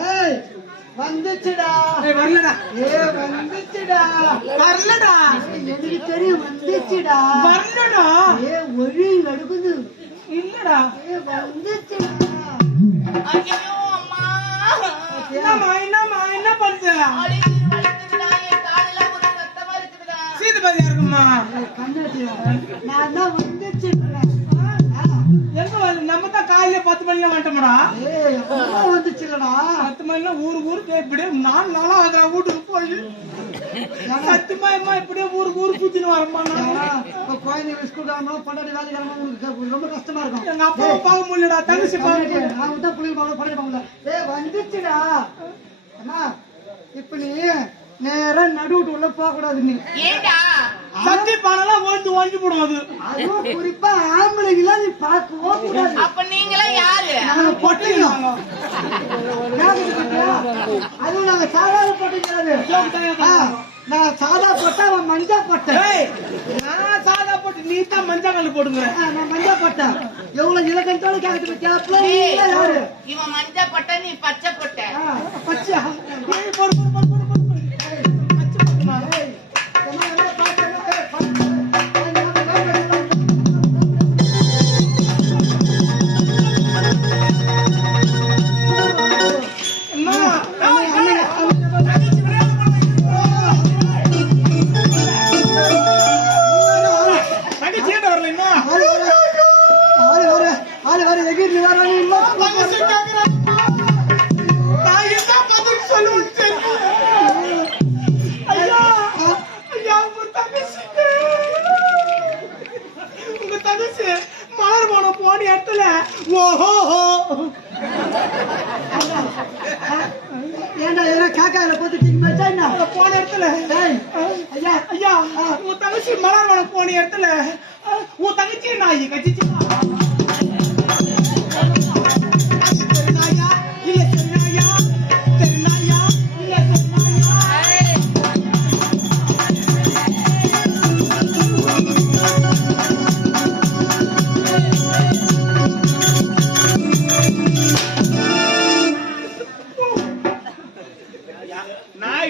ஏய் வந்துச்சுடா. ஏய், வரலடா. ஏ வந்துச்சுடா. வரலடா. எனக்கு தெரியும் வந்துச்சுடா. வரலடா. ஏ ஒழி நடுக்குது இல்லடா. ஏ வந்துச்சுடா. ஐயோ அம்மா. என்னம்மா என்னம்மா என்ன ஒரு இருக்குதுடா. சீதுபதியா இருக்குமா நான் தான் வந்துச்சுன்றேன். காலையில பத்து மணில வந்துட்டோம்டா பத்து மணில ஊரு ஊருக்கு இப்படியே நாலு நாளா ஆகுதுடா வீட்டுக்கு போய். சத்தியமா அம்மா இப்படியே ஊருக்கு ஊருக்கு சுத்தின்னு வரமா குழந்தைங்க ஸ்கூல் வேலைக்கு உங்களுக்கு ரொம்ப கஷ்டமா இருக்கும். எங்க அப்பாவை பார்க்க முடியலடா தங்கச்சி பார்க்க முடியல. நான் புள்ளைங்க வந்துச்சுடா. அண்ணா இப்ப நீ நேரா நடுவுட்டு உள்ள போக கூடாது நீ. ஏண்டா? சத்தி பானெல்லாம் ஓண்டு ஓண்டி போடும் அது அதுவும் குறிப்பா ஆம்பளைங்களாம் நீ பார்க்கவோ கூடாது. நான் சாதா போட்டா அவன் மஞ்சா போட்டேன். நான் சாதா போட்டு நீ தான் மஞ்சள் கல்லு போடுங்க. நான் மஞ்சா போட்டேன். எவ்வளவு இலக்கணத்தோட கேப்ல யாரு? இவன் மஞ்ச பட்ட நீ பச்சை பட்ட. போடு போடு தங்கச்சி. உங்க தங்கச்சி மலர் போன போன இடத்துல ஓஹோ ஏன்டா எதனா காக்காயில போட்டு என்ன? போன இடத்துல ஐயா ஐயா உன் தங்கச்சி மலர் போன போன இடத்துல உன் தங்கச்சி நாய் கச்சிச்சு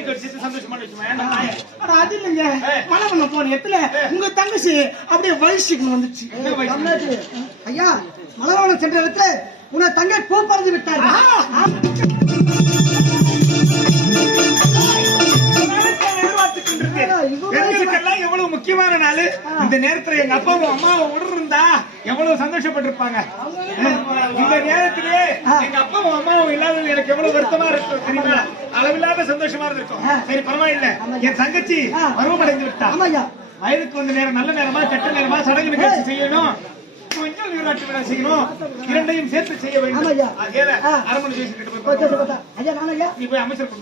நாய் கடிச்சிட்டு அது இல்லைங்க. போன இடத்துல உங்க தங்கச்சி அப்படியே வயசுக்கு வந்துச்சு. ஐயா மலரோட சென்ற இடத்துல உன்னை தங்கை பூ பறந்து விட்டார். நாள் இந்த நேரத்துல எங்க அப்பாவும் அம்மாவும் உடனிருந்தா எவ்வளவு சந்தோஷப்பட்டிருப்பாங்க. இந்த நேரத்திலே எங்க அப்பாவும் அம்மாவும் இல்லாதது எனக்கு எவ்வளவு வருத்தமா இருக்கும் தெரியுமா? அளவில்லாத சந்தோஷமா இருந்திருக்கும். சரி பரவாயில்ல. என் தங்கச்சி பருவமடைந்து விட்டா. வயதுக்கு வந்த நேரம் நல்ல நேரமா கெட்ட நேரமா சடங்கு நிகழ்ச்சி செய்யணும். கொஞ்சம் நீராட்டு விழா செய்யணும். இரண்டையும் சேர்த்து செய்ய வேண்டும். நானும் ஐயா. நீ போய் அமைச்சர்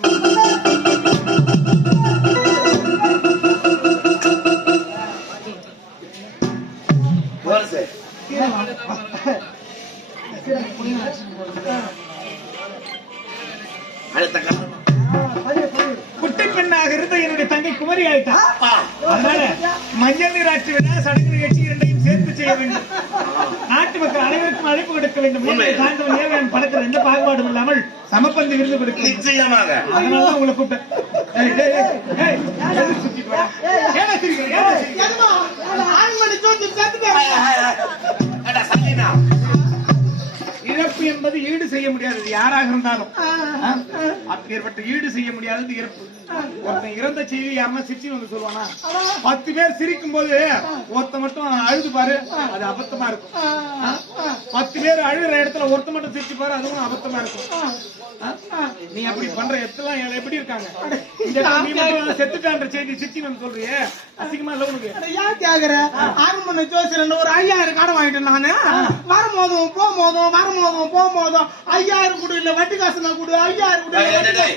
பதிவு பதிவு குட்டி பெண்ணாக இருந்த என்னுடைய தங்கை குமரி ஆயிட்டா அதனால மஞ்சள் நீராட்டு விழா சடங்கு நிகழ்ச்சி இரண்டையும் சேர்த்து செய்ய வேண்டும் நாட்டு மக்கள் அனைவருக்கும் அழைப்பு கொடுக்க வேண்டும் தாழ்ந்தவன் ஏழையான் பழக்கிற எந்த பாகுபாடும் இல்லாமல் சமப்பந்து விருது கொடுக்க. நிச்சயமாக அதனால தான் உங்களை கூப்பிட்டேன் செய்ய முடியாதது யாராக இருந்தாலும்? அப்பேற்பட்ட ஈடு செய்ய முடியாதது இறப்பு. ஒருத்தன் இறந்த செய்தி யாருன்னா சிரிச்சு வந்து சொல்லுவானா? பத்து பேர் சிரிக்கும் போது ஒருத்தன் மட்டும் அழுது பாரு அது அபத்தமா இருக்கும்? பத்து பேர் அழுகிற இடத்துல ஒருத்தன் மட்டும் சிரிச்சு பாரு அதுவும் அபத்தமா இருக்கும்? நீ அப்படி பண்ற எத்தெல்லாம் எப்படி இருக்காங்க? செத்துட்டான்ற செய்தி சிரிச்சு வந்து சொல்றியே. அசிங்கமா இல்ல உனக்கு? ஆரம்பண்ண ஜோசியர் ஒரு ஐயாயிரம் கடன் வாங்கிட்டேன் நானு. வரும்போதும் போகும்போதும் வரும்போதும் போகும்போதும் ஐயாயிரம் கொடு இல்ல வட்டி காசு நான் கொடு ஐயாயிரம் கொடு